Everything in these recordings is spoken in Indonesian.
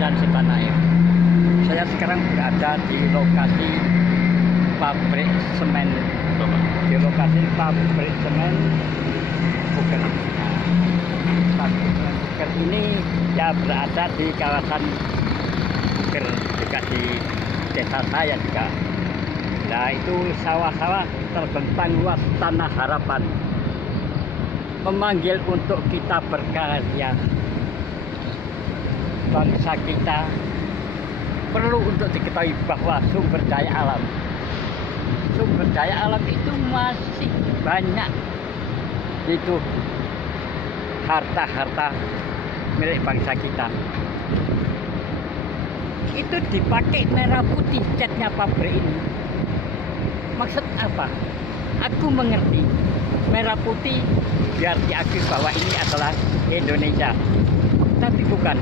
dan Setan Air. Saya sekarang berada di lokasi pabrik semen. Di lokasi pabrik semen Buker. Pabrik semen Buker ini ya berada di kawasan Buker, juga di desa saya juga. Nah, itu sawah-sawah terbentang luas tanah harapan, memanggil untuk kita berkarya. Bangsa kita perlu untuk diketahui bahwa sumber daya alam itu masih banyak. Itu harta-harta milik bangsa kita. Itu dipakai merah putih catnya pabrik ini. Maksud apa? Aku mengerti. Merah putih biar diakui bahwa ini adalah Indonesia. Tapi bukan.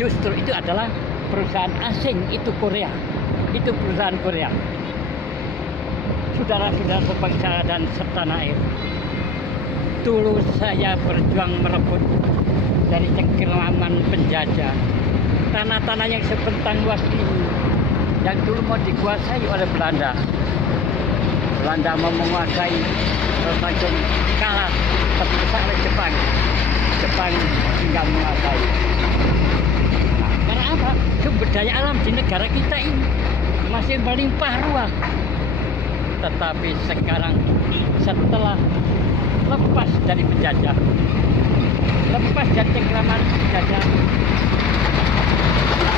Justru itu adalah perusahaan asing, itu Korea. Itu perusahaan Korea. Saudara-saudara sebangsa dan setanah air, dulu saya berjuang merebut dari cengkeraman penjajah. Tanah-tanah yang sebentang luas ini yang dulu mau dikuasai oleh Belanda. Belanda mau menguasai, langsung kalah, terpisah oleh Jepang. Jepang tinggal menguasai. Nah, karena apa? Sumber daya alam di negara kita ini masih melimpah ruah. Tetapi sekarang setelah lepas dari penjajah, lepas dari cengkeraman penjajah,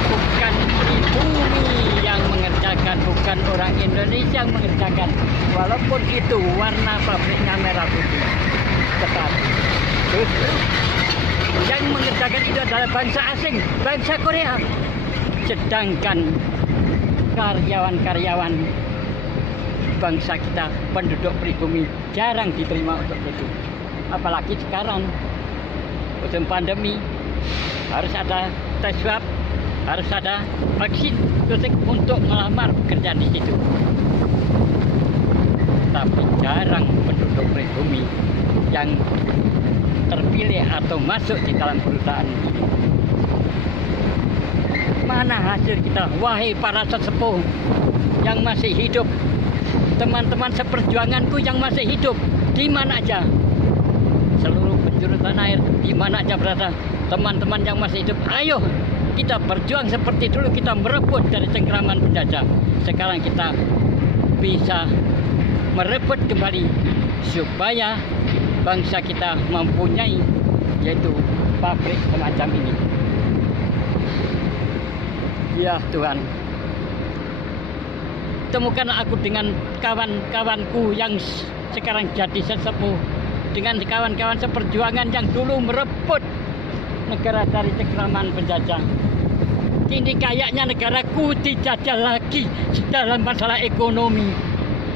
bukan pribumi yang mengerjakan, bukan orang Indonesia yang mengerjakan, walaupun itu warna pabriknya merah putih. Tetapi justru yang mengerjakan itu adalah bangsa asing, bangsa Korea. Sedangkan karyawan-karyawan bangsa kita, penduduk pribumi, jarang diterima untuk itu. Apalagi sekarang musim pandemi, harus ada tes swab, harus ada vaksin dosis untuk melamar bekerja di situ. Tapi jarang penduduk pribumi yang terpilih atau masuk di dalam perusahaan ini. Mana hasil kita, wahai para sesepuh yang masih hidup, teman-teman seperjuanganku yang masih hidup, di mana aja? Seluruh penjuru tanah air, di mana aja berada teman-teman yang masih hidup, ayo kita berjuang seperti dulu, kita merebut dari cengkeraman penjajah. Sekarang kita bisa merebut kembali supaya bangsa kita mempunyai yaitu pabrik semacam ini. Ya Tuhan, temukan aku dengan kawan-kawanku yang sekarang jadi sesepuh, dengan kawan-kawan seperjuangan yang dulu merebut negara dari cengkeraman penjajah. Kini kayaknya negaraku dijajah lagi dalam masalah ekonomi,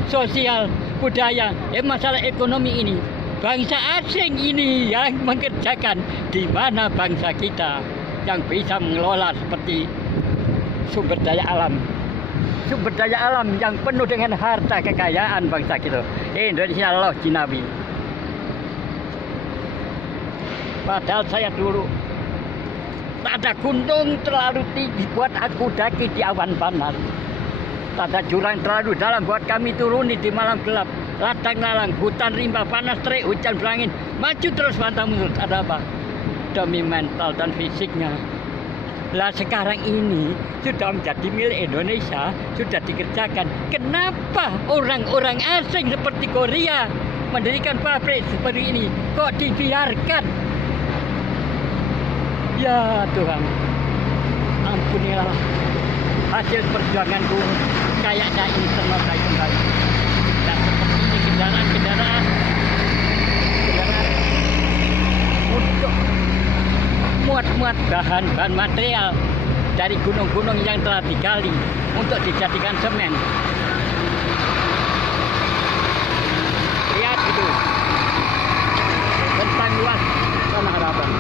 sosial, budaya. Masalah ekonomi ini bangsa asing ini yang mengerjakan. Di mana bangsa kita yang bisa mengelola seperti sumber daya alam? Sumber daya alam yang penuh dengan harta kekayaan bangsa kita. Indonesia loh jinawi. Padahal saya dulu tak ada gunung terlalu tinggi buat aku daki di awan panas. Tak ada jurang terlalu dalam buat kami turuni di malam gelap. Ladang lalang, hutan rimba, panas terik, hujan berangin. Maju terus pantang mundur. Ada apa? Demi mental dan fisiknya. Lah sekarang ini sudah menjadi milik Indonesia, sudah dikerjakan. Kenapa orang-orang asing seperti Korea mendirikan pabrik seperti ini? Kok dibiarkan? Ya Tuhan, ampunilah hasil perjuanganku. Kayaknya ini ternoda kembali. Dan seperti ini kendaraan untuk muat bahan material dari gunung-gunung yang telah digali untuk dijadikan semen. Lihat itu, tentang luas tanah harapan.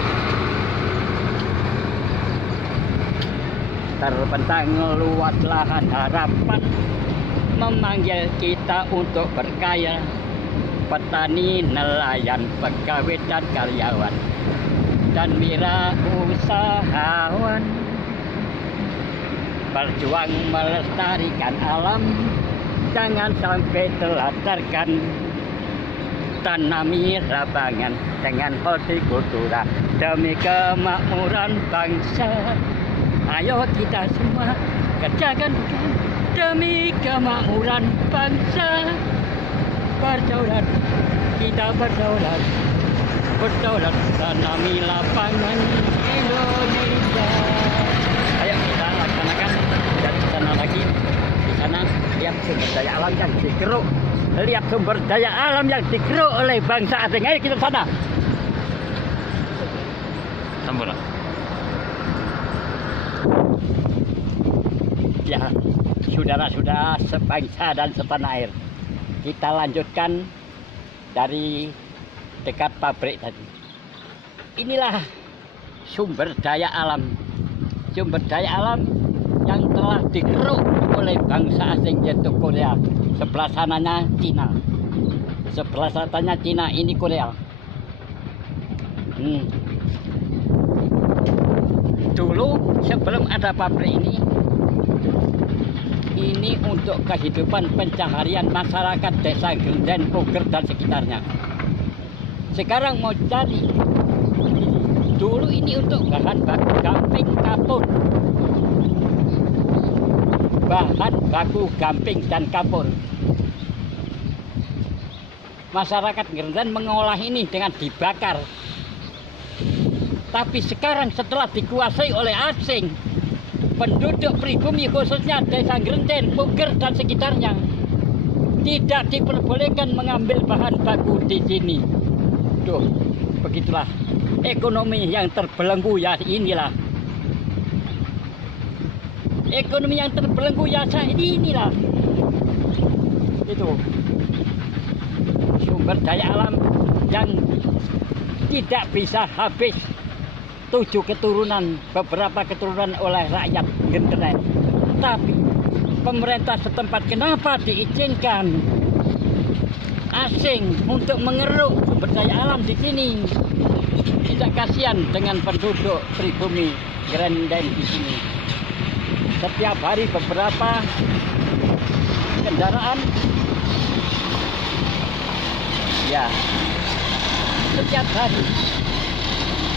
Terbentang luas lahan harapan memanggil kita untuk berkaya. Petani, nelayan, pegawai dan karyawan dan wirausahawan berjuang melestarikan alam, jangan sampai telantarkan. Tanami lapangan dengan hortikultura demi kemakmuran bangsa. Ayo kita semua kerjakan demi kemakmuran bangsa. Berdaulat, kita berdaulat, berdaulat tanami lapangan Indonesia. Ayo kita laksanakan. Dan di sana lagi, di sana lihat sumber daya alam yang dikeruk. Lihat sumber daya alam yang dikeruk oleh bangsa asing. Ayo kita sana. Sampurna. Ya, saudara-saudara sebangsa dan setanah air. Kita lanjutkan dari dekat pabrik tadi. Inilah sumber daya alam. Sumber daya alam yang telah dikeruk oleh bangsa asing, yaitu Korea. Sebelah sananya Cina. Sebelah sananya Cina, ini Korea. Dulu sebelum ada pabrik ini untuk kehidupan pencaharian masyarakat desa Grenden, Puger dan sekitarnya. Sekarang mau cari. Dulu ini untuk bahan baku gamping kapur. Bahan baku gamping dan kapur. Masyarakat Grenden mengolah ini dengan dibakar. Tapi sekarang setelah dikuasai oleh asing, penduduk pribumi khususnya desa Grenden, Puger dan sekitarnya tidak diperbolehkan mengambil bahan baku di sini. Tuh, begitulah ekonomi yang terbelenggu ya inilah. Ekonomi yang terbelenggu ya inilah. Itu sumber daya alam yang tidak bisa habis. 7 keturunan, beberapa keturunan oleh rakyat Grenden. Tapi pemerintah setempat kenapa diizinkan asing untuk mengeruk sumber daya alam di sini? Tidak kasihan dengan penduduk pribumi Grenden di sini. Setiap hari beberapa kendaraan, ya, setiap hari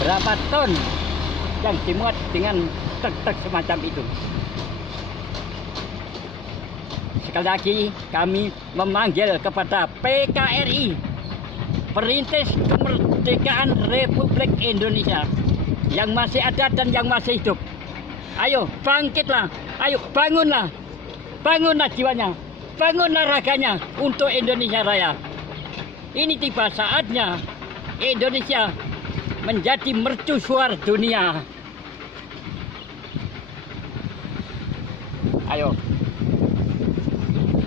berapa ton yang dimuat dengan truk-truk semacam itu. Sekali lagi kami memanggil kepada PKRI, Perintis Kemerdekaan Republik Indonesia, yang masih ada dan yang masih hidup. Ayo bangkitlah, ayo bangunlah, bangunlah jiwanya, bangunlah raganya untuk Indonesia Raya. Ini tiba saatnya Indonesia menjadi mercusuar dunia. Ayo,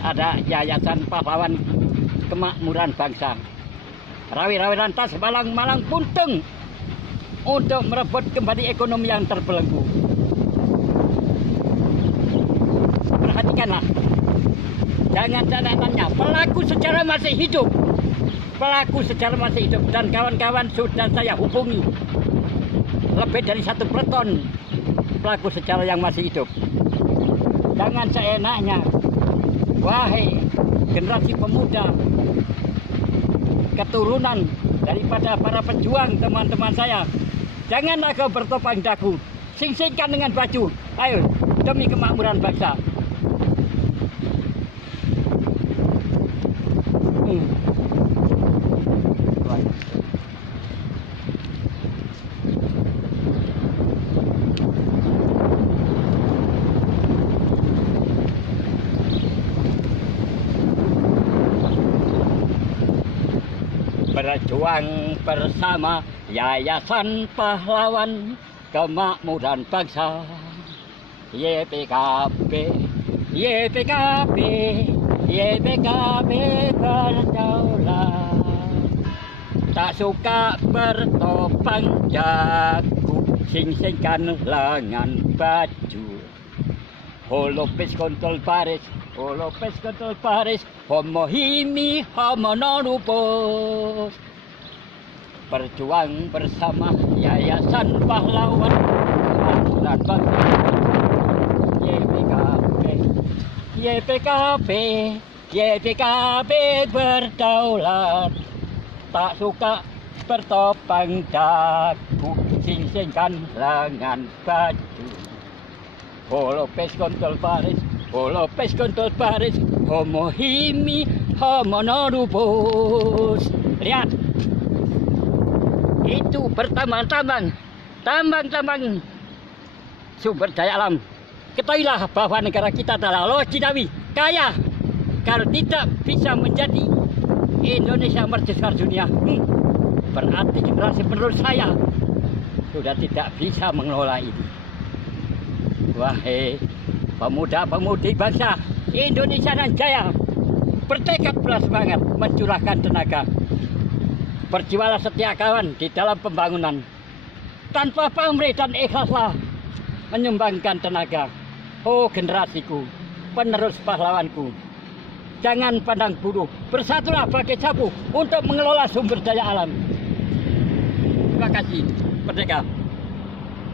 ada Yayasan Pahlawan Kemakmuran Bangsa, rawi-rawi lantas malang-malang puntung untuk merebut kembali ekonomi yang terbelenggu. Perhatikanlah, jangan tanya pelaku sejarah masih hidup. Pelaku sejarah masih hidup dan kawan-kawan sudah saya hubungi. Lebih dari 1 peleton pelaku sejarah yang masih hidup. Jangan seenaknya, wahai generasi pemuda, keturunan daripada para pejuang teman-teman saya, janganlah kau bertopang dagu, sing-singkan dengan baju. Ayo, demi kemakmuran bangsa. Berjuang bersama Yayasan Pahlawan Kemakmuran Bangsa, YPKB, YPKB, YPKB berdaulat. Tak suka bertopang jago, sing-singkan lengan baju. Holopes kontrol baris, holopes kontrol baris, homo himi, homo non lupus. Berjuang bersama Yayasan Pahlawan Kemakmuran Bangsa, YPKB. YPKB, YPKB berdaulat, tak suka bertopang dagu, sing-singkan lengan baju. Lopez kontol Paris, Lopez kontol Paris, homo himi, homo norubus. Lihat, itu bertambang-tambang, tambang-tambang sumber daya alam. Ketahuilah bahwa negara kita adalah Lojinawi, kaya. Kalau tidak bisa menjadi Indonesia mercusuar dunia, berarti generasi penerus saya sudah tidak bisa mengelola ini. Wahai pemuda-pemudi bangsa Indonesia dan Jaya, bertekad bersemangat mencurahkan tenaga. Berjualah setia kawan di dalam pembangunan. Tanpa pamrih dan ikhlaslah menyumbangkan tenaga. Oh generasiku, penerus pahlawanku, jangan pandang bulu, bersatulah bagai sapu untuk mengelola sumber daya alam. Terima kasih, Merdeka.